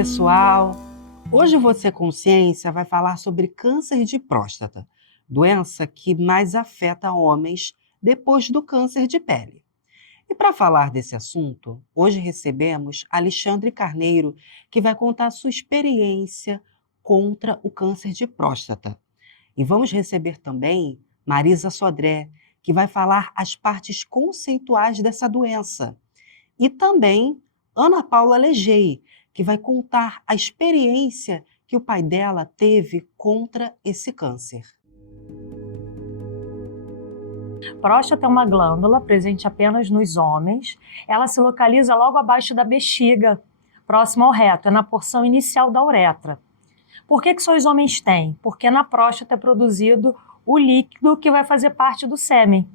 pessoal! Hoje Você Consciência vai falar sobre câncer de próstata, doença que mais afeta homens depois do câncer de pele. E para falar desse assunto, hoje recebemos Alexandre Carneiro, que vai contar a sua experiência contra o câncer de próstata. E vamos receber também Marisa Sodré, que vai falar as partes conceituais dessa doença. E também Ana Paula Legei, que vai contar a experiência que o pai dela teve contra esse câncer. Próstata é uma glândula presente apenas nos homens. Ela se localiza logo abaixo da bexiga, próximo ao reto, é na porção inicial da uretra. Por que só os homens têm? Porque na próstata é produzido o líquido que vai fazer parte do sêmen.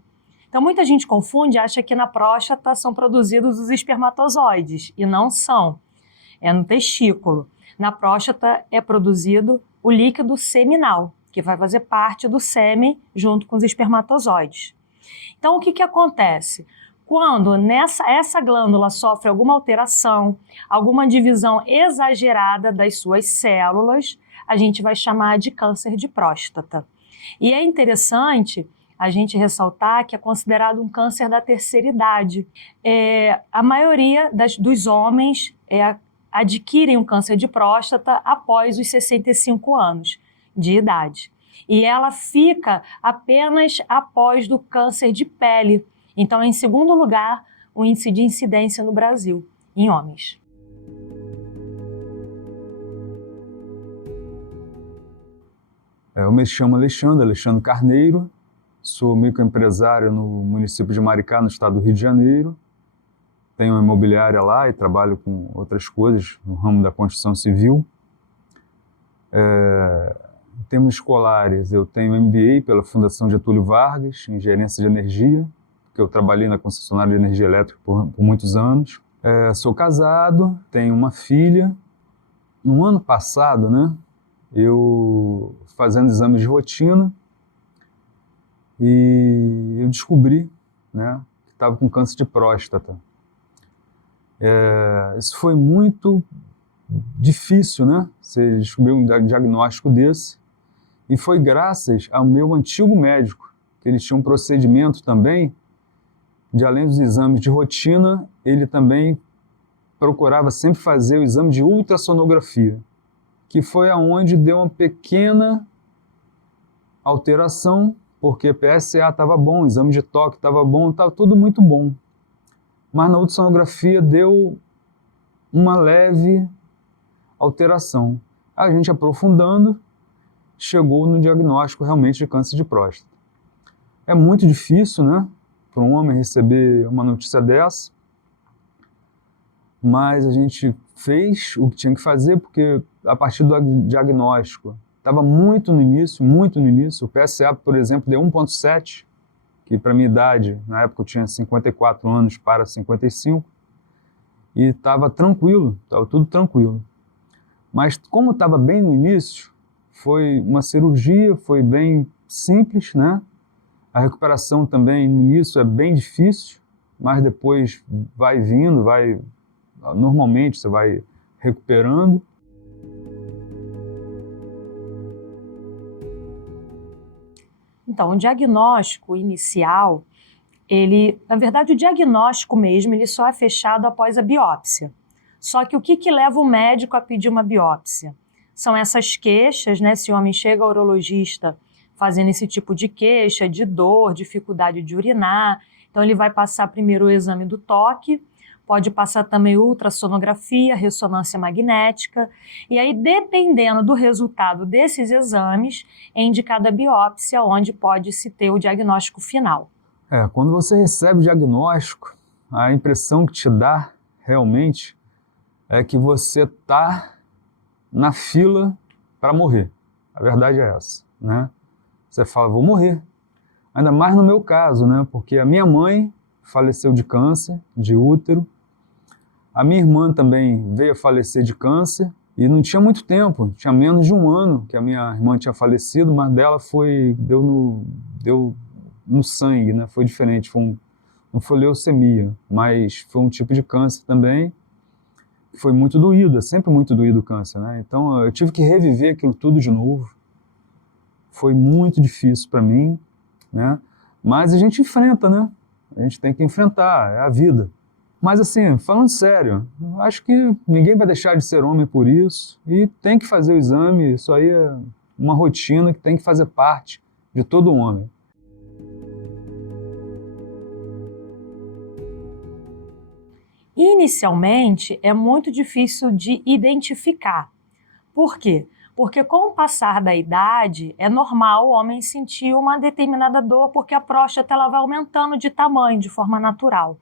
Então muita gente confunde e acha que na próstata são produzidos os espermatozoides, e não são. É no testículo. Na próstata é produzido o líquido seminal, que vai fazer parte do sêmen junto com os espermatozoides. Então, o que acontece? Quando essa glândula sofre alguma alteração, alguma divisão exagerada das suas células, a gente vai chamar de câncer de próstata. E é interessante a gente ressaltar que é considerado um câncer da terceira idade. A maioria dos homens adquirem um câncer de próstata após os 65 anos de idade. E ela fica apenas após do câncer de pele. Então, em segundo lugar, o índice de incidência no Brasil, em homens. Eu me chamo Alexandre Carneiro, sou microempresário no município de Maricá, no estado do Rio de Janeiro. Tenho uma imobiliária lá e trabalho com outras coisas no ramo da construção civil. Em termos escolares, eu tenho MBA pela Fundação Getúlio Vargas, em gerência de energia, porque eu trabalhei na concessionária de energia elétrica por muitos anos. Sou casado, tenho uma filha. No ano passado, eu fazendo exames de rotina, e eu descobri, que estava com câncer de próstata. Isso foi muito difícil, você descobrir um diagnóstico desse, e foi graças ao meu antigo médico, que ele tinha um procedimento também, de além dos exames de rotina, ele também procurava sempre fazer o exame de ultrassonografia, que foi aonde deu uma pequena alteração, porque PSA estava bom, o exame de toque estava bom, estava tudo muito bom. Mas na ultrassonografia deu uma leve alteração. A gente aprofundando, chegou no diagnóstico realmente de câncer de próstata. É muito difícil, para um homem receber uma notícia dessa, mas a gente fez o que tinha que fazer, porque a partir do diagnóstico estava muito no início, o PSA, por exemplo, deu 1,7, que para minha idade, na época eu tinha 54 anos para 55, e estava tranquilo, estava tudo tranquilo. Mas como estava bem no início, foi uma cirurgia, foi bem simples, A recuperação também no início é bem difícil, mas depois vai vindo, normalmente você vai recuperando. Então, o diagnóstico inicial, na verdade, o diagnóstico mesmo, ele só é fechado após a biópsia. Só que o que leva o médico a pedir uma biópsia? São essas queixas, se o homem chega ao urologista fazendo esse tipo de queixa, de dor, dificuldade de urinar, então ele vai passar primeiro o exame do toque, pode passar também ultrassonografia, ressonância magnética, e aí, dependendo do resultado desses exames, é indicada a biópsia, onde pode-se ter o diagnóstico final. Quando você recebe o diagnóstico, a impressão que te dá, realmente, é que você está na fila para morrer. A verdade é essa, Você fala, vou morrer. Ainda mais no meu caso, Porque a minha mãe faleceu de câncer de útero, a minha irmã também veio a falecer de câncer, e não tinha muito tempo, tinha menos de um ano que a minha irmã tinha falecido, mas dela deu no sangue, foi diferente, não foi leucemia, mas foi um tipo de câncer também, foi muito doído, é sempre muito doído o câncer, né? Então eu tive que reviver aquilo tudo de novo. Foi muito difícil para mim, né? Mas a gente enfrenta, né? A gente tem que enfrentar, é a vida. Mas assim, falando sério, eu acho que ninguém vai deixar de ser homem por isso e tem que fazer o exame, isso aí é uma rotina que tem que fazer parte de todo homem. Inicialmente, é muito difícil de identificar. Por quê? Porque com o passar da idade, é normal o homem sentir uma determinada dor, porque a próstata ela vai aumentando de tamanho, de forma natural,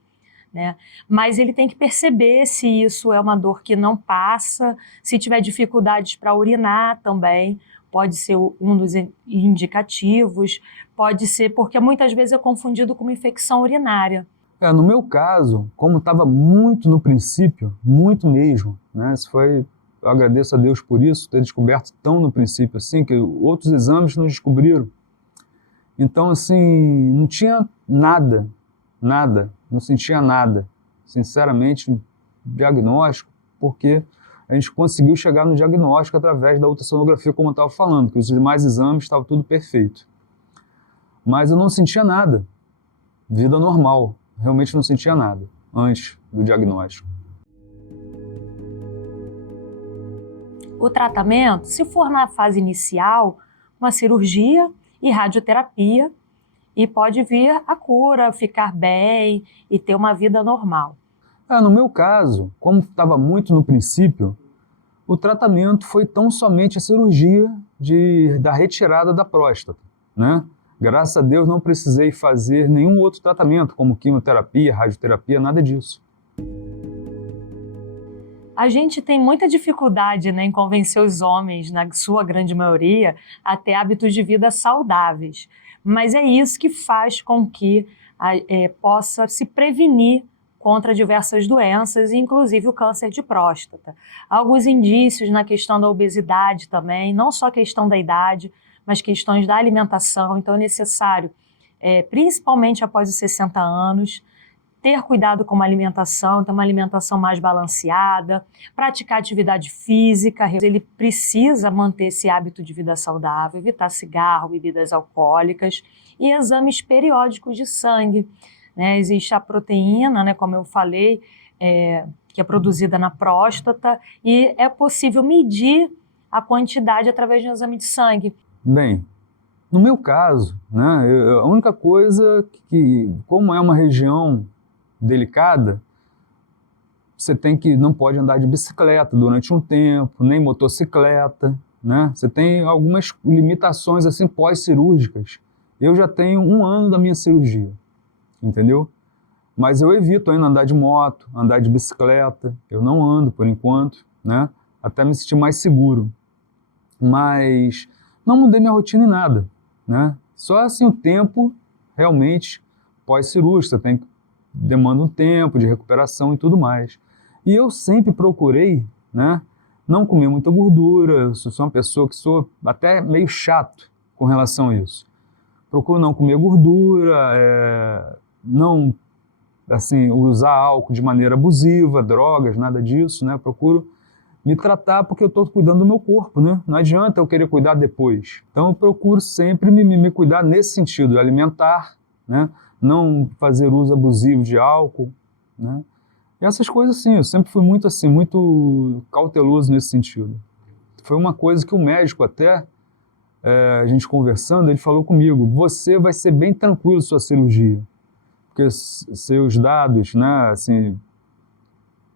né? Mas ele tem que perceber se isso é uma dor que não passa, se tiver dificuldades para urinar também, pode ser um dos indicativos, pode ser porque muitas vezes é confundido com uma infecção urinária. No meu caso, como estava muito no princípio, muito mesmo, né? Eu agradeço a Deus por isso, ter descoberto tão no princípio assim, que outros exames não descobriram. Então, assim, não tinha nada, não sentia nada. Sinceramente, diagnóstico, porque a gente conseguiu chegar no diagnóstico através da ultrassonografia, como eu estava falando, que os demais exames estavam tudo perfeito. Mas eu não sentia nada, vida normal, realmente não sentia nada antes do diagnóstico. O tratamento, se for na fase inicial, uma cirurgia e radioterapia, e pode vir a cura, ficar bem e ter uma vida normal. No meu caso, como estava muito no princípio, o tratamento foi tão somente a cirurgia da retirada da próstata, né? Graças a Deus não precisei fazer nenhum outro tratamento, como quimioterapia, radioterapia, nada disso. A gente tem muita dificuldade, né, em convencer os homens, na sua grande maioria, a ter hábitos de vida saudáveis. Mas é isso que faz com que possa se prevenir contra diversas doenças, inclusive o câncer de próstata. Há alguns indícios na questão da obesidade também, não só a questão da idade, mas questões da alimentação. Então é necessário, principalmente após os 60 anos, ter cuidado com a alimentação, ter uma alimentação mais balanceada, praticar atividade física. Ele precisa manter esse hábito de vida saudável, evitar cigarro, bebidas alcoólicas e exames periódicos de sangue, né? Existe a proteína, né, como eu falei, que é produzida na próstata e é possível medir a quantidade através de um exame de sangue. Bem, no meu caso, né, a única coisa que, como é uma região delicada, você não pode andar de bicicleta durante um tempo, nem motocicleta, né? Você tem algumas limitações assim pós-cirúrgicas. Eu já tenho 1 ano da minha cirurgia, entendeu? Mas eu evito ainda andar de moto, andar de bicicleta, eu não ando por enquanto, né? Até me sentir mais seguro. Mas não mudei minha rotina em nada, né? Só assim o tempo realmente pós-cirúrgico, você demanda um tempo de recuperação e tudo mais. E eu sempre procurei, né, não comer muita gordura, eu sou uma pessoa que sou até meio chato com relação a isso. Procuro não comer gordura, não assim, usar álcool de maneira abusiva, drogas, nada disso, né? Procuro me tratar porque eu estou cuidando do meu corpo, né? Não adianta eu querer cuidar depois. Então eu procuro sempre me cuidar nesse sentido, alimentar, né? Não fazer uso abusivo de álcool, né? E essas coisas sim, eu sempre fui muito assim, muito cauteloso nesse sentido. Foi uma coisa que o médico até, a gente conversando, ele falou comigo, você vai ser bem tranquilo sua cirurgia, porque seus dados, né, assim,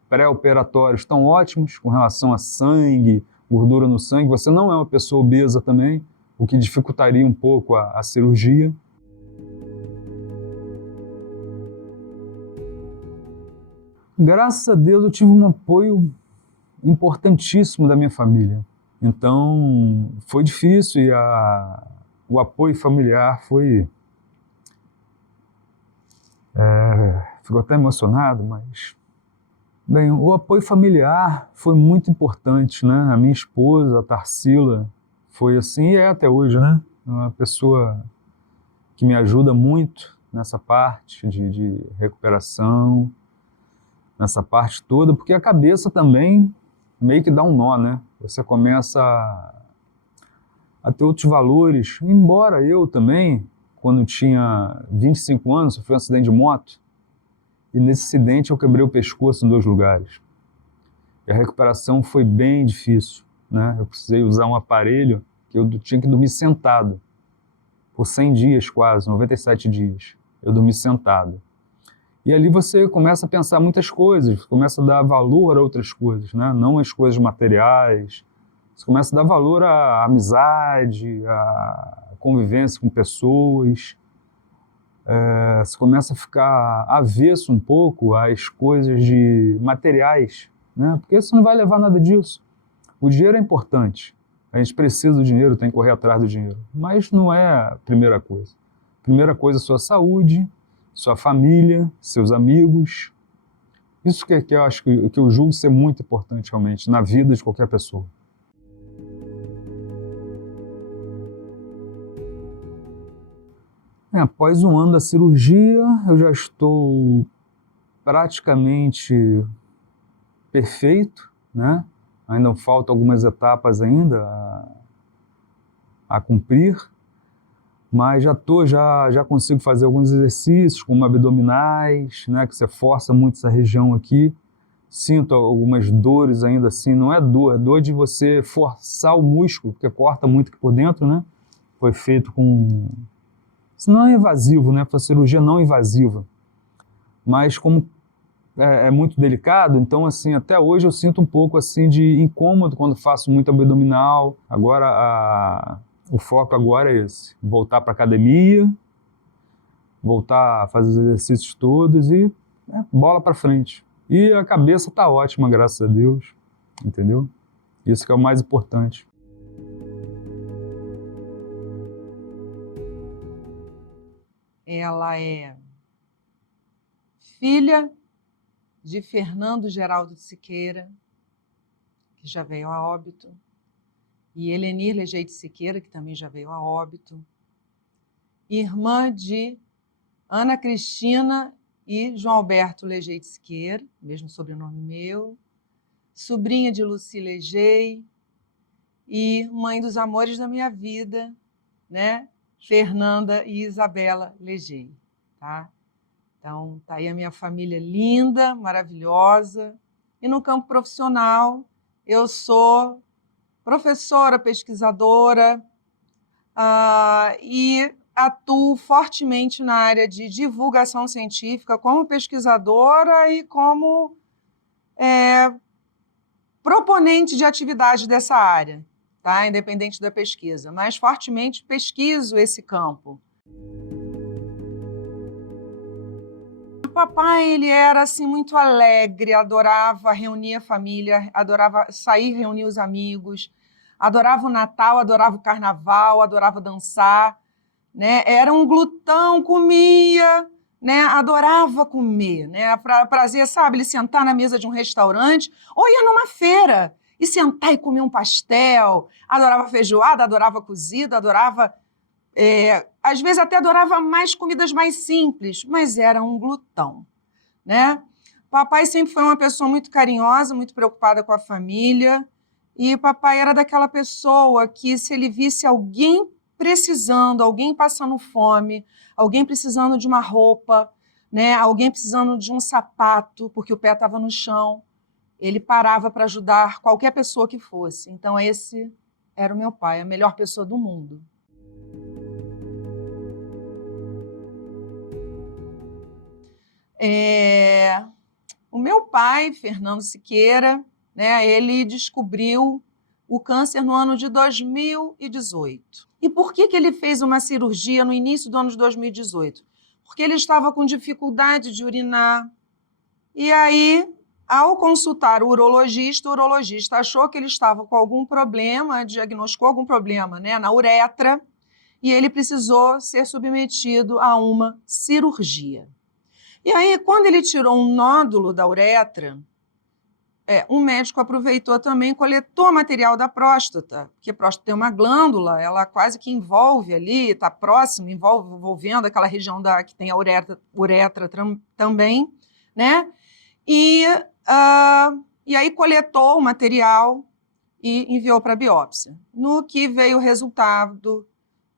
pré-operatórios estão ótimos com relação a sangue, gordura no sangue, você não é uma pessoa obesa também, o que dificultaria um pouco a cirurgia. Graças a Deus eu tive um apoio importantíssimo da minha família. Então foi difícil e o apoio familiar foi... Fico até emocionado, mas... Bem, o apoio familiar foi muito importante, né? A minha esposa, a Tarsila, foi assim e é até hoje, né? Uma pessoa que me ajuda muito nessa parte de recuperação. nessa parte toda, porque a cabeça também meio que dá um nó, né? Você começa a ter outros valores, embora eu também, quando tinha 25 anos, sofri um acidente de moto, e nesse acidente eu quebrei o pescoço em 2 lugares. E a recuperação foi bem difícil, né? Eu precisei usar um aparelho que eu tinha que dormir sentado, por 100 dias quase, 97 dias, eu dormi sentado. E ali você começa a pensar muitas coisas, começa a dar valor a outras coisas, né? Não as coisas materiais. Você começa a dar valor à amizade, à convivência com pessoas. Você começa a ficar avesso um pouco às coisas de materiais, né? Porque você não vai levar nada disso. O dinheiro é importante. A gente precisa do dinheiro, tem que correr atrás do dinheiro. Mas não é a primeira coisa. A primeira coisa é a sua saúde, sua família, seus amigos. Isso que eu acho que eu julgo ser muito importante realmente na vida de qualquer pessoa. Após um ano da cirurgia, eu já estou praticamente perfeito, né? Ainda faltam algumas etapas ainda a cumprir, mas já consigo fazer alguns exercícios, como abdominais, né, que você força muito essa região aqui. Sinto algumas dores ainda assim, não é dor de você forçar o músculo, porque corta muito aqui por dentro, né? Foi feito com... Isso não é invasivo, né? Foi cirurgia não invasiva. Mas como é muito delicado, então assim, até hoje eu sinto um pouco assim de incômodo quando faço muito abdominal. Agora o foco agora é esse, voltar para academia, voltar a fazer os exercícios todos e bola para frente. E a cabeça tá ótima, graças a Deus, entendeu? Isso que é o mais importante. Ela é filha de Fernando Geraldo de Siqueira, que já veio a óbito, e Helenir Legei de Siqueira, que também já veio a óbito, irmã de Ana Cristina e João Alberto Legei de Siqueira, mesmo sobrenome meu, sobrinha de Luci Legei e mãe dos amores da minha vida, né? Fernanda e Isabela Legei, tá? Então, tá aí a minha família linda, maravilhosa. E no campo profissional, eu sou professora, pesquisadora e atuo fortemente na área de divulgação científica como pesquisadora e como proponente de atividade dessa área, tá? Independente da pesquisa, mas fortemente pesquiso esse campo. O papai, ele era assim muito alegre, adorava reunir a família, adorava sair, reunir os amigos, adorava o Natal, adorava o Carnaval, adorava dançar, né? Era um glutão, comia, né? Adorava comer, né? Prazer, sabe, ele sentar na mesa de um restaurante ou ia numa feira e sentar e comer um pastel, adorava feijoada, adorava cozido, adorava... às vezes até adorava mais comidas mais simples, mas era um glutão, né? Papai sempre foi uma pessoa muito carinhosa, muito preocupada com a família, e papai era daquela pessoa que, se ele visse alguém precisando, alguém passando fome, alguém precisando de uma roupa, né? Alguém precisando de um sapato, porque o pé estava no chão, ele parava para ajudar qualquer pessoa que fosse. Então esse era o meu pai, a melhor pessoa do mundo. O meu pai, Fernando Siqueira, né, ele descobriu o câncer no ano de 2018. E por que ele fez uma cirurgia no início do ano de 2018? Porque ele estava com dificuldade de urinar. E aí, ao consultar o urologista achou que ele estava com algum problema, diagnosticou algum problema, né, na uretra, e ele precisou ser submetido a uma cirurgia. E aí, quando ele tirou um nódulo da uretra, um médico aproveitou também, coletou material da próstata, porque a próstata tem uma glândula, ela quase que envolve ali, está próximo, envolvendo aquela região que tem a uretra também, né? E, e aí coletou o material e enviou para a biópsia. No que veio o resultado,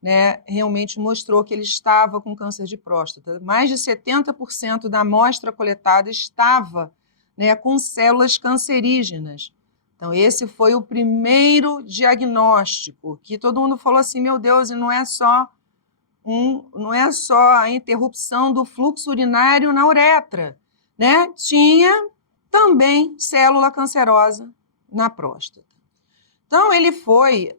né, realmente mostrou que ele estava com câncer de próstata. Mais de 70% da amostra coletada estava, né, com células cancerígenas. Então, esse foi o primeiro diagnóstico, que todo mundo falou assim, meu Deus, e não é só a interrupção do fluxo urinário na uretra, né? Tinha também célula cancerosa na próstata. Então, ele foi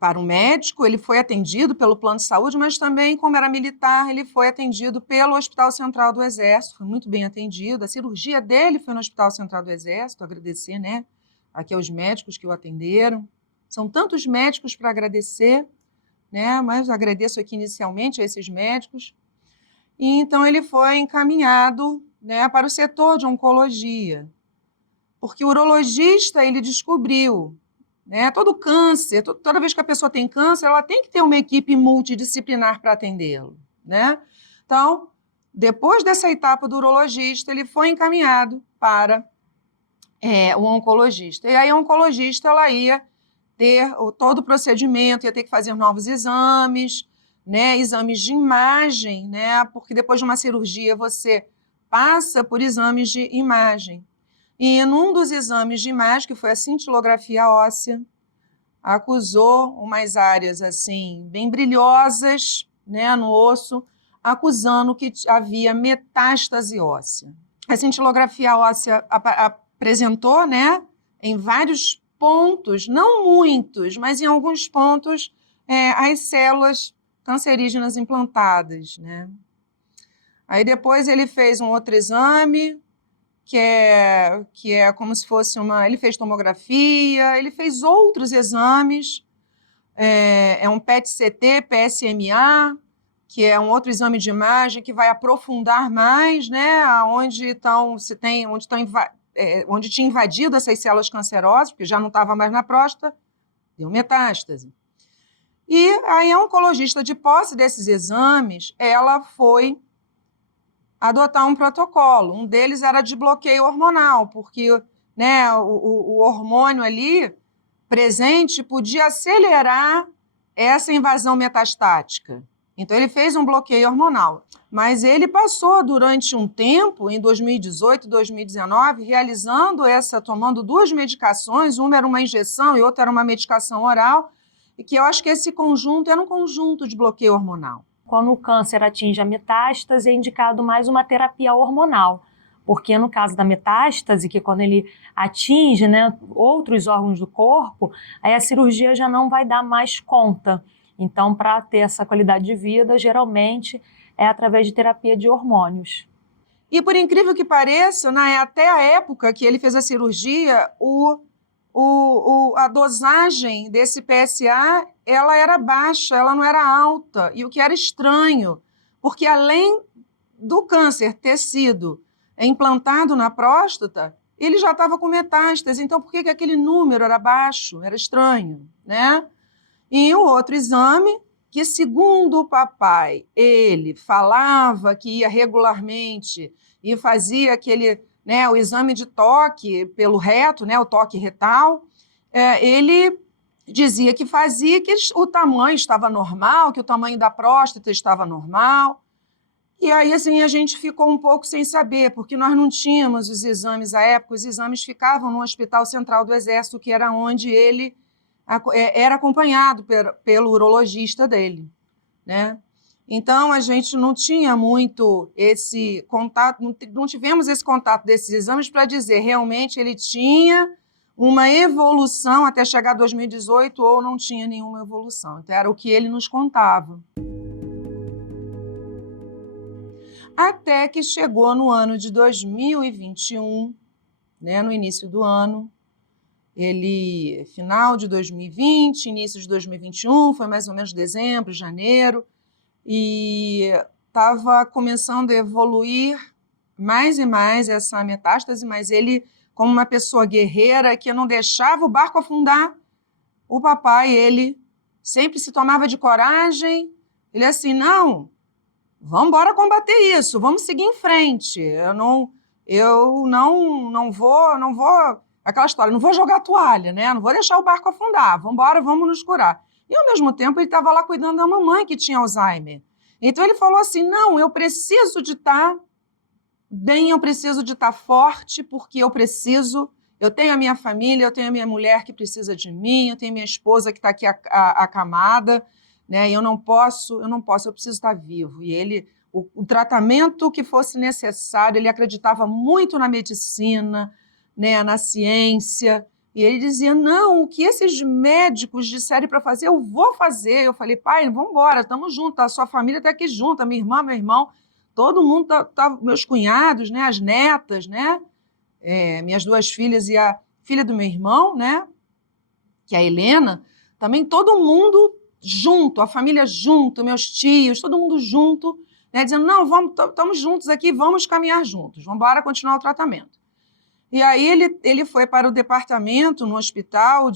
para um médico, ele foi atendido pelo plano de saúde, mas também, como era militar, ele foi atendido pelo Hospital Central do Exército, foi muito bem atendido. A cirurgia dele foi no Hospital Central do Exército, agradecer, né, aqui aos médicos que o atenderam. São tantos médicos para agradecer, né, mas agradeço aqui inicialmente a esses médicos. E então ele foi encaminhado, né, para o setor de oncologia, porque o urologista ele descobriu, né, todo câncer, toda vez que a pessoa tem câncer, ela tem que ter uma equipe multidisciplinar para atendê-lo, né? Então, depois dessa etapa do urologista, ele foi encaminhado para o oncologista. E aí a oncologista ela ia ter todo o procedimento, ia ter que fazer novos exames, né, exames de imagem, né, porque depois de uma cirurgia você passa por exames de imagem. E num dos exames de imagem, que foi a cintilografia óssea, acusou umas áreas assim bem brilhosas, né, no osso, acusando que havia metástase óssea. A cintilografia óssea apresentou, né, em vários pontos, não muitos, mas em alguns pontos, as células cancerígenas implantadas, né? Aí depois ele fez um outro exame, que é como se fosse ele fez tomografia, ele fez outros exames, um PET-CT, PSMA, que é um outro exame de imagem que vai aprofundar mais, né, onde tinha invadido essas células cancerosas, porque já não estava mais na próstata, deu metástase. E aí a oncologista, de posse desses exames, ela foi adotar um protocolo. Um deles era de bloqueio hormonal, porque, né, o hormônio ali presente podia acelerar essa invasão metastática. Então, ele fez um bloqueio hormonal. Mas ele passou durante um tempo, em 2018, 2019, tomando duas medicações, uma era uma injeção e outra era uma medicação oral, e que eu acho que esse conjunto era um conjunto de bloqueio hormonal. Quando o câncer atinge a metástase, é indicado mais uma terapia hormonal, porque no caso da metástase, que quando ele atinge, né, outros órgãos do corpo, aí a cirurgia já não vai dar mais conta. Então, para ter essa qualidade de vida, geralmente é através de terapia de hormônios. E por incrível que pareça, até a época que ele fez a cirurgia, a dosagem desse PSA ela era baixa, ela não era alta, e o que era estranho, porque além do câncer ter sido implantado na próstata, ele já estava com metástase, então por que aquele número era baixo? Era estranho, né? E um outro exame, que segundo o papai, ele falava que ia regularmente e fazia aquele, né, o exame de toque pelo reto, né, o toque retal, ele dizia que fazia, que o tamanho estava normal, que o tamanho da próstata estava normal. E aí, assim, a gente ficou um pouco sem saber, porque nós não tínhamos os exames à época, os exames ficavam no Hospital Central do Exército, que era onde ele era acompanhado pelo urologista dele, né? Então, a gente não tinha muito esse contato, não tivemos esse contato desses exames para dizer realmente ele tinha uma evolução até chegar a 2018 ou não tinha nenhuma evolução. Então, era o que ele nos contava. Até que chegou no ano de 2021, né, no início do ano, final de 2020, início de 2021, foi mais ou menos dezembro, janeiro, e estava começando a evoluir mais e mais essa metástase, mas ele, como uma pessoa guerreira que não deixava o barco afundar, o papai, ele sempre se tomava de coragem, ele não, vamos embora combater isso, vamos seguir em frente, eu não vou, aquela história, não vou jogar toalha, né? Não vou deixar o barco afundar, vamos embora, vamos nos curar. E, ao mesmo tempo, ele estava lá cuidando da mamãe, que tinha Alzheimer. Então, ele falou assim, não, eu preciso de estar bem, eu preciso de estar forte, porque eu tenho a minha família, eu tenho a minha mulher que precisa de mim, eu tenho a minha esposa que está aqui acamada, né? E eu preciso estar vivo. E ele, o tratamento que fosse necessário, ele acreditava muito na medicina, né, na ciência, e ele dizia, não, o que esses médicos disserem para fazer, eu vou fazer. Eu falei, pai, vamos embora, estamos juntos, a sua família está aqui junto, minha irmã, meu irmão, todo mundo, meus cunhados, né, as netas, né, minhas 2 filhas e a filha do meu irmão, né, que é a Helena, também todo mundo junto, a família junto, meus tios, todo mundo junto, né, dizendo, não, estamos juntos aqui, vamos caminhar juntos, vamos embora continuar o tratamento. E aí ele foi para o departamento, no hospital,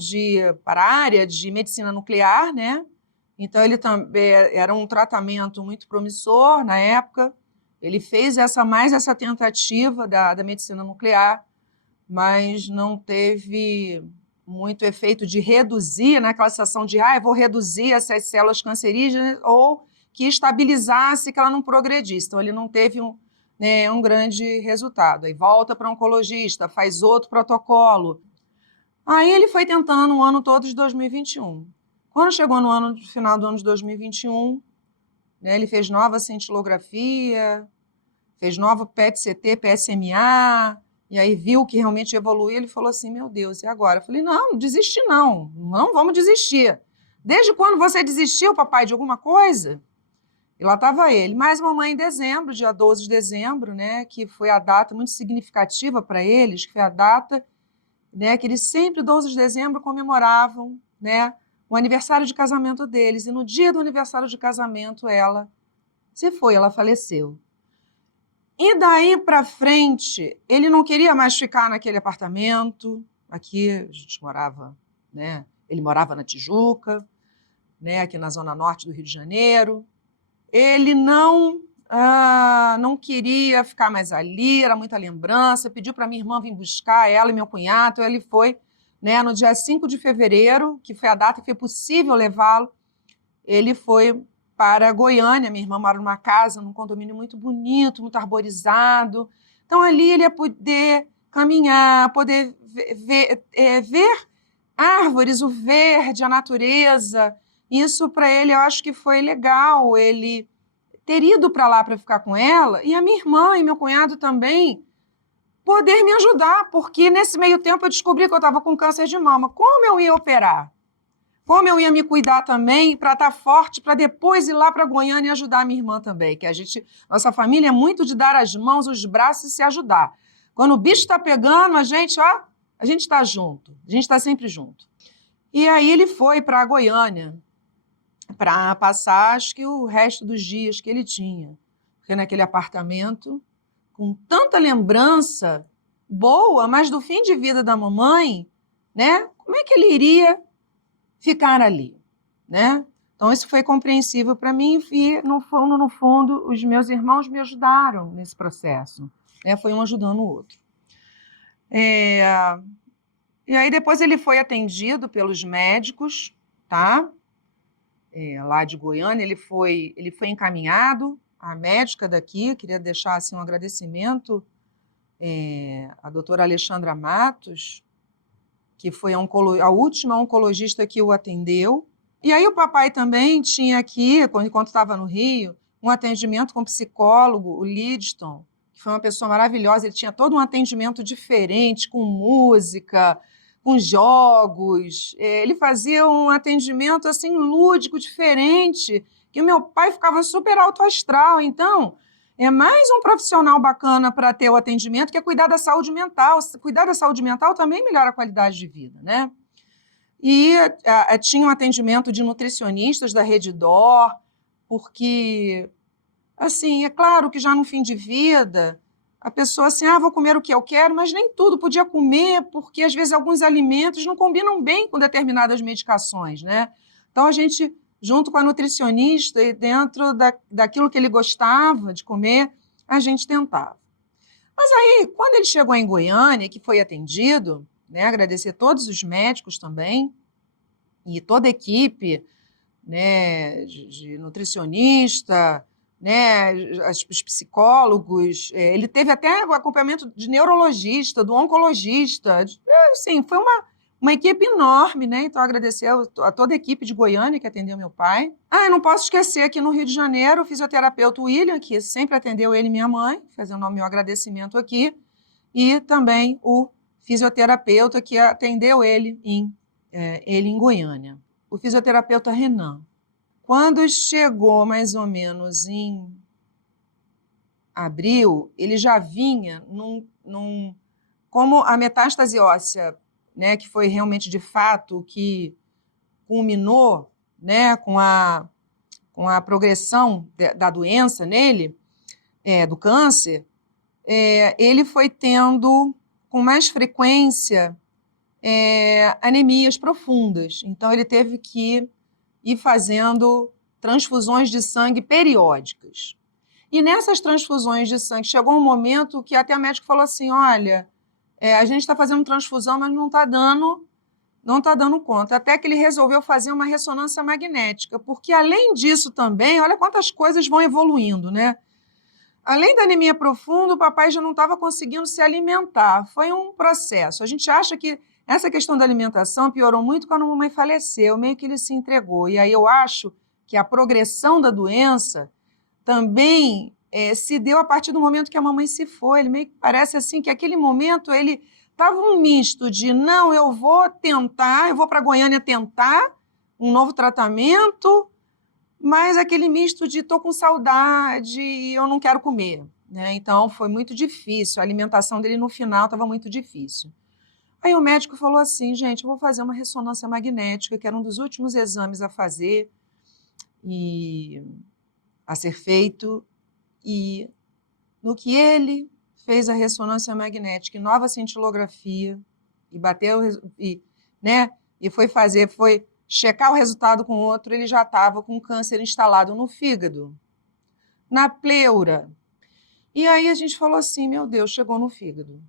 para a área de medicina nuclear, né? Então, ele também era um tratamento muito promissor na época. Ele fez essa tentativa da medicina nuclear, mas não teve muito efeito de reduzir, naquela sensação de, eu vou reduzir essas células cancerígenas, ou que estabilizasse, que ela não progredisse. Então, ele não teve um grande resultado. Aí volta para o oncologista, faz outro protocolo. Aí ele foi tentando o ano todo de 2021. Quando chegou no final do ano de 2021, né, ele fez nova cintilografia, fez nova PET-CT, PSMA, e aí viu que realmente evoluiu, ele falou assim, meu Deus, e agora? Eu falei, não desisti não vamos desistir. Desde quando você desistiu, papai, de alguma coisa? E lá estava ele. Mais mamãe em dezembro, dia 12 de dezembro, né, que foi a data muito significativa para eles, que foi a data, né, que eles sempre, 12 de dezembro, comemoravam, né, o aniversário de casamento deles. E no dia do aniversário de casamento, ela faleceu. E daí para frente, ele não queria mais ficar naquele apartamento. Aqui a gente morava, né, ele morava na Tijuca, né, aqui na zona norte do Rio de Janeiro. Ele não queria ficar mais ali, era muita lembrança, pediu para minha irmã vir buscar ela e meu cunhado. Então, ele foi, né, no dia 5 de fevereiro, que foi a data que foi possível levá-lo, ele foi para Goiânia. Minha irmã mora numa casa, num condomínio muito bonito, muito arborizado. Então, ali ele ia poder caminhar, poder ver árvores, o verde, a natureza. Isso para ele, eu acho que foi legal, ele ter ido para lá para ficar com ela, e a minha irmã e meu cunhado também poder me ajudar, porque nesse meio tempo eu descobri que eu estava com câncer de mama. Como eu ia operar? Como eu ia me cuidar também para estar forte, para depois ir lá para Goiânia e ajudar a minha irmã também, que nossa família é muito de dar as mãos, os braços e se ajudar. Quando o bicho está pegando, a gente está junto, a gente está sempre junto. E aí ele foi para Goiânia, para passar, acho que o resto dos dias que ele tinha. Porque naquele apartamento, com tanta lembrança boa, mas do fim de vida da mamãe, né? Como é que ele iria ficar ali, né? Então, isso foi compreensível para mim e, no fundo, os meus irmãos me ajudaram nesse processo, né? Foi um ajudando o outro. E aí, depois ele foi atendido pelos médicos, tá? Lá de Goiânia, ele foi encaminhado à médica daqui. Queria deixar assim, um agradecimento à doutora Alexandra Matos, que foi a última oncologista que o atendeu. E aí o papai também tinha aqui, enquanto estava no Rio, um atendimento com o psicólogo, o Lidston, que foi uma pessoa maravilhosa. Ele tinha todo um atendimento diferente, com música, com jogos. Ele fazia um atendimento assim lúdico, diferente, que o meu pai ficava super alto astral. Então, é mais um profissional bacana para ter o atendimento, que é cuidar da saúde mental. Cuidar da saúde mental também melhora a qualidade de vida, né? E tinha um atendimento de nutricionistas da Redditor, porque, assim, é claro que já no fim de vida, a pessoa assim, vou comer o que eu quero, mas nem tudo podia comer, porque às vezes alguns alimentos não combinam bem com determinadas medicações, né? Então a gente, junto com a nutricionista e dentro daquilo que ele gostava de comer, a gente tentava. E quando ele chegou em Goiânia, que foi atendido, né, agradecer todos os médicos também, e toda a equipe, né, de nutricionista, né, os psicólogos, ele teve até o acompanhamento de neurologista, do oncologista, assim, foi uma equipe enorme, né? Então, agradecer a toda a equipe de Goiânia que atendeu meu pai. Eu não posso esquecer aqui no Rio de Janeiro, o fisioterapeuta William, que sempre atendeu ele e minha mãe, fazendo o meu agradecimento aqui, e também o fisioterapeuta que atendeu ele em Goiânia, o fisioterapeuta Renan. Quando chegou mais ou menos em abril, ele já vinha como a metástase óssea, né, que foi realmente de fato que culminou, né, com a progressão da doença nele, do câncer, ele foi tendo com mais frequência anemias profundas. Então, ele teve que ir fazendo transfusões de sangue periódicas. E nessas transfusões de sangue, chegou um momento que até o médico falou assim, olha, a gente está fazendo transfusão, mas não está dando conta. Até que ele resolveu fazer uma ressonância magnética, porque além disso também, olha quantas coisas vão evoluindo, né? Além da anemia profunda, o papai já não estava conseguindo se alimentar. Foi um processo. A gente acha que essa questão da alimentação piorou muito quando a mamãe faleceu, meio que ele se entregou. E aí eu acho que a progressão da doença também se deu a partir do momento que a mamãe se foi. Ele meio que parece assim que aquele momento ele estava um misto de não, eu vou para Goiânia tentar um novo tratamento, mas aquele misto de estou com saudade e eu não quero comer, né? Então foi muito difícil, a alimentação dele no final estava muito difícil. Aí o médico falou assim, gente, eu vou fazer uma ressonância magnética, que era um dos últimos exames a fazer e a ser feito, e no que ele fez a ressonância magnética e nova cintilografia e bateu e foi checar o resultado com outro, ele já estava com câncer instalado no fígado, na pleura. E aí a gente falou assim, meu Deus, chegou no fígado.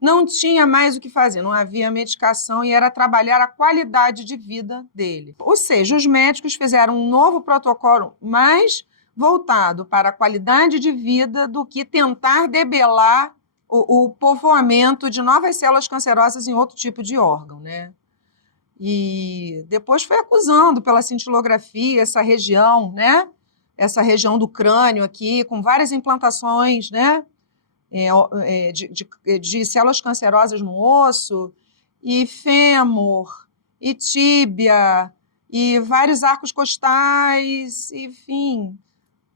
Não tinha mais o que fazer, não havia medicação e era trabalhar a qualidade de vida dele. Ou seja, os médicos fizeram um novo protocolo mais voltado para a qualidade de vida do que tentar debelar o povoamento de novas células cancerosas em outro tipo de órgão, né? E depois foi acusando pela cintilografia essa região, né? Essa região do crânio aqui, com várias implantações, né? De células cancerosas no osso, e fêmur, e tíbia, e vários arcos costais, enfim,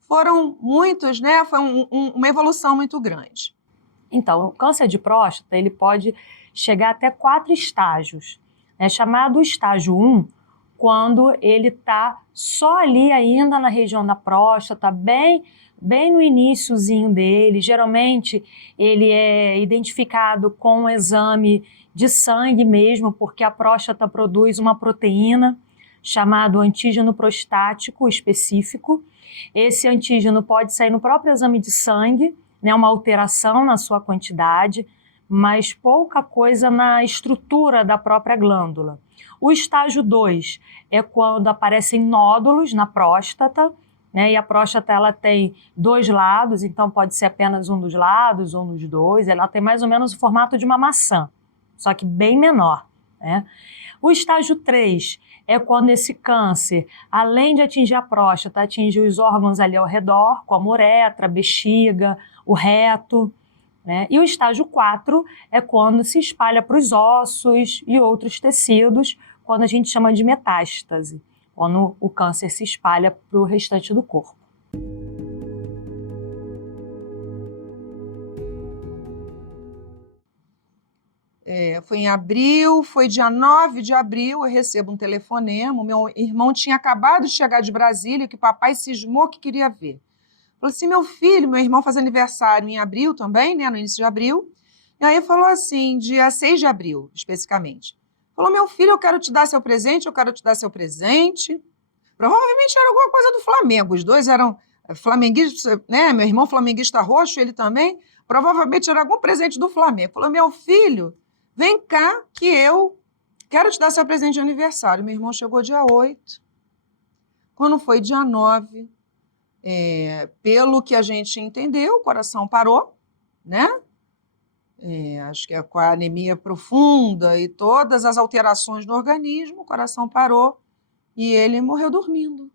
foram muitos, né? Foi uma evolução muito grande. Então, o câncer de próstata ele pode chegar até 4 estágios, né? Chamado estágio 1, quando ele está só ali ainda na região da próstata, bem no iniciozinho dele. Geralmente ele é identificado com um exame de sangue mesmo, porque a próstata produz uma proteína chamado antígeno prostático específico. Esse antígeno pode sair no próprio exame de sangue, né, uma alteração na sua quantidade, mas pouca coisa na estrutura da própria glândula. O estágio 2 é quando aparecem nódulos na próstata, né, e a próstata ela tem 2 lados, então pode ser apenas um dos lados, um dos dois. Ela tem mais ou menos o formato de uma maçã, só que bem menor, né? O estágio 3 é quando esse câncer, além de atingir a próstata, atinge os órgãos ali ao redor, como a uretra, a bexiga, o reto, né? E o estágio 4 é quando se espalha para os ossos e outros tecidos, quando a gente chama de metástase, quando o câncer se espalha para o restante do corpo. Foi em abril, foi dia 9 de abril, eu recebo um telefonema, o meu irmão tinha acabado de chegar de Brasília, que o papai cismou que queria ver. Falou assim, meu irmão faz aniversário em abril também, né, no início de abril, e aí falou assim, dia 6 de abril, especificamente. Falou, meu filho, eu quero te dar seu presente. Provavelmente era alguma coisa do Flamengo, os dois eram flamenguista, né? Meu irmão flamenguista roxo, ele também, provavelmente era algum presente do Flamengo. Falou, meu filho, vem cá que eu quero te dar seu presente de aniversário. Meu irmão chegou dia 8. Quando foi dia 9, pelo que a gente entendeu, o coração parou, né? Acho que com a anemia profunda e todas as alterações no organismo, o coração parou e ele morreu dormindo.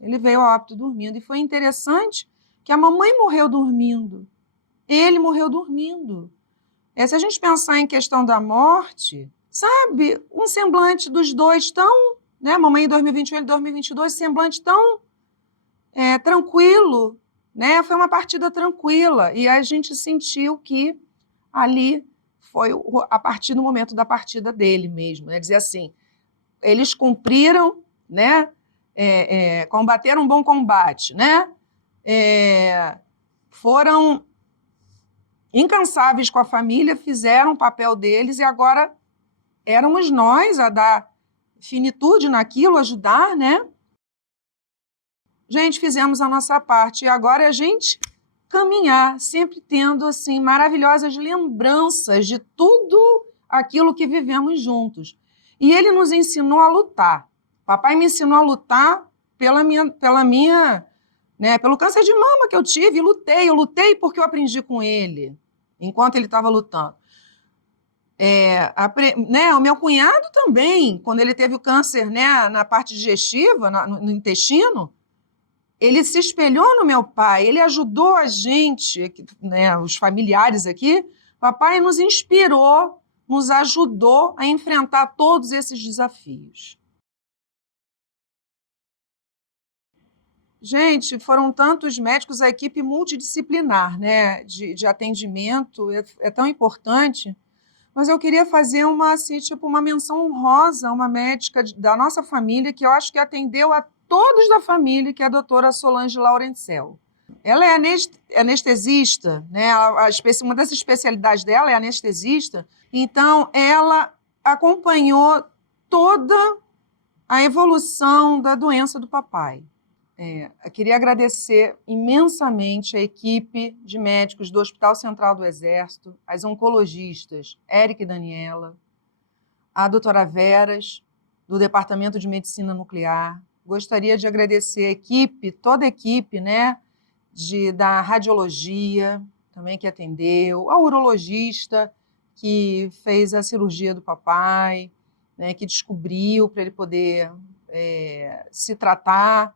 Ele veio a óbito dormindo. E foi interessante que a mamãe morreu dormindo. Ele morreu dormindo. Se a gente pensar em questão da morte, sabe, um semblante dos dois tão, né, mamãe em 2021, ele em 2022, semblante tão tranquilo, né? Foi uma partida tranquila e a gente sentiu que ali foi a partir do momento da partida dele mesmo, né? Dizer assim, eles cumpriram, né? Combateram um bom combate, né? Foram incansáveis com a família, fizeram o papel deles e agora éramos nós a dar finitude naquilo, ajudar, né? Gente, fizemos a nossa parte e agora é a gente caminhar, sempre tendo assim maravilhosas lembranças de tudo aquilo que vivemos juntos. E ele nos ensinou a lutar. Papai me ensinou a lutar pelo câncer de mama que eu tive, eu lutei porque eu aprendi com ele, enquanto ele estava lutando. O meu cunhado também, quando ele teve o câncer, né, na parte digestiva, no intestino, ele se espelhou no meu pai, ele ajudou a gente, né, os familiares aqui. Papai nos inspirou, nos ajudou a enfrentar todos esses desafios. Gente, foram tantos médicos, a equipe multidisciplinar, né, de atendimento é tão importante, mas eu queria fazer uma menção honrosa a uma médica da nossa família que eu acho que atendeu a todos da família, que é a doutora Solange Laurencel. Ela é anestesista, né? Uma das especialidades dela é anestesista, então ela acompanhou toda a evolução da doença do papai. Eu queria agradecer imensamente a equipe de médicos do Hospital Central do Exército, as oncologistas Érica e Daniela, a doutora Veras, do Departamento de Medicina Nuclear. Gostaria de agradecer a equipe, toda a equipe, né, da radiologia, também que atendeu, a urologista, que fez a cirurgia do papai, né, que descobriu para ele poder se tratar.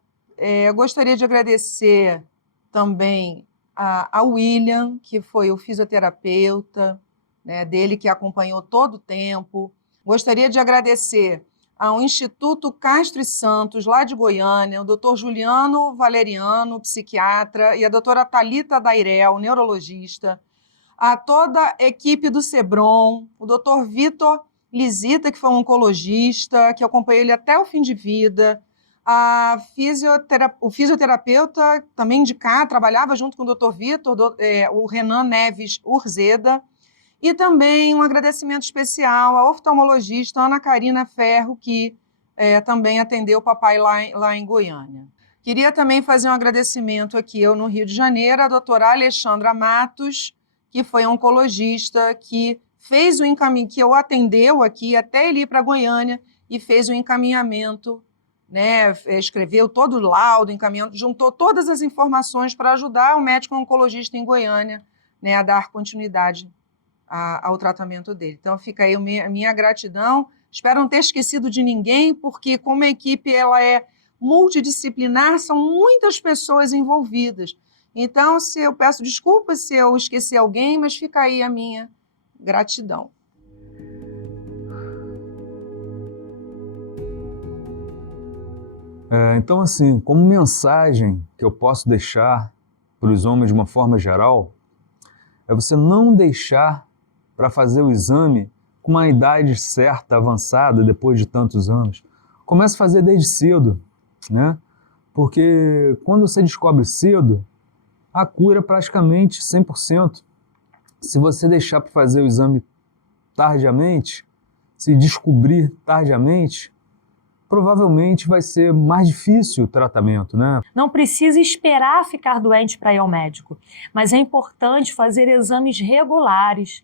Gostaria de agradecer também a William, que foi o fisioterapeuta, né, dele, que acompanhou todo o tempo. Gostaria de agradecer ao Instituto Castro e Santos, lá de Goiânia, o doutor Juliano Valeriano, psiquiatra, e a doutora Thalita Dairel, neurologista, a toda a equipe do Sebron, o doutor Vitor Lisita, que foi um oncologista, que acompanhou ele até o fim de vida, o fisioterapeuta também de cá, trabalhava junto com o doutor Vitor, o Renan Neves Urzeda, e também um agradecimento especial à oftalmologista Ana Karina Ferro, que também atendeu o papai lá em Goiânia. Queria também fazer um agradecimento aqui, eu no Rio de Janeiro, à doutora Alexandra Matos, que foi oncologista, que fez o encaminhamento, que o atendeu aqui até ele ir para Goiânia e fez o encaminhamento, né, escreveu todo o laudo, encaminhamento, juntou todas as informações para ajudar o médico oncologista em Goiânia, né, a dar continuidade ao tratamento dele. Então, fica aí a minha gratidão. Espero não ter esquecido de ninguém, porque como a equipe ela é multidisciplinar, são muitas pessoas envolvidas. Então, eu peço desculpas se eu esqueci alguém, mas fica aí a minha gratidão. Então, assim, como mensagem que eu posso deixar para os homens de uma forma geral, é você não deixar para fazer o exame com uma idade certa, avançada, depois de tantos anos. Comece a fazer desde cedo, né? Porque quando você descobre cedo, a cura é praticamente 100%. Se você deixar para fazer o exame tardiamente, se descobrir tardiamente, provavelmente vai ser mais difícil o tratamento, né? Não precisa esperar ficar doente para ir ao médico, mas é importante fazer exames regulares,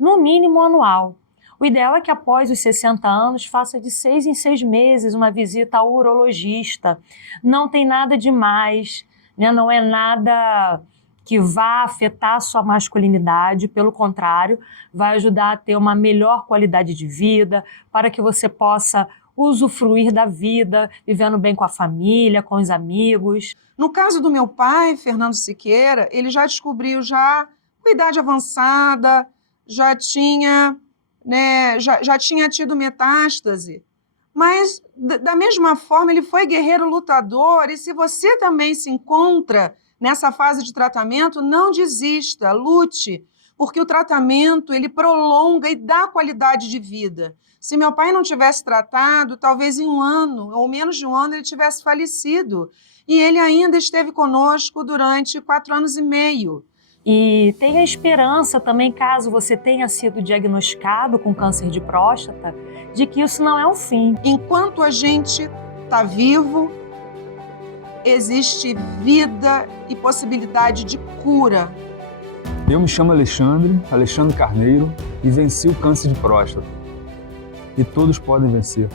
no mínimo anual. O ideal é que após os 60 anos faça de 6 em 6 meses uma visita ao urologista. Não tem nada demais, né? Não é nada que vá afetar a sua masculinidade, pelo contrário, vai ajudar a ter uma melhor qualidade de vida, para que você possa usufruir da vida, vivendo bem com a família, com os amigos. No caso do meu pai, Fernando Siqueira, ele já descobriu com idade avançada, já tinha tido metástase. Mas, da mesma forma, ele foi guerreiro lutador. E se você também se encontra nessa fase de tratamento, não desista, lute, porque o tratamento ele prolonga e dá qualidade de vida. Se meu pai não tivesse tratado, talvez em 1 ano, ou menos de 1 ano, ele tivesse falecido. E ele ainda esteve conosco durante 4 anos e meio. E tenha esperança também, caso você tenha sido diagnosticado com câncer de próstata, de que isso não é um fim. Enquanto a gente está vivo, existe vida e possibilidade de cura. Eu me chamo Alexandre Carneiro, e venci o câncer de próstata. E todos podem vencer.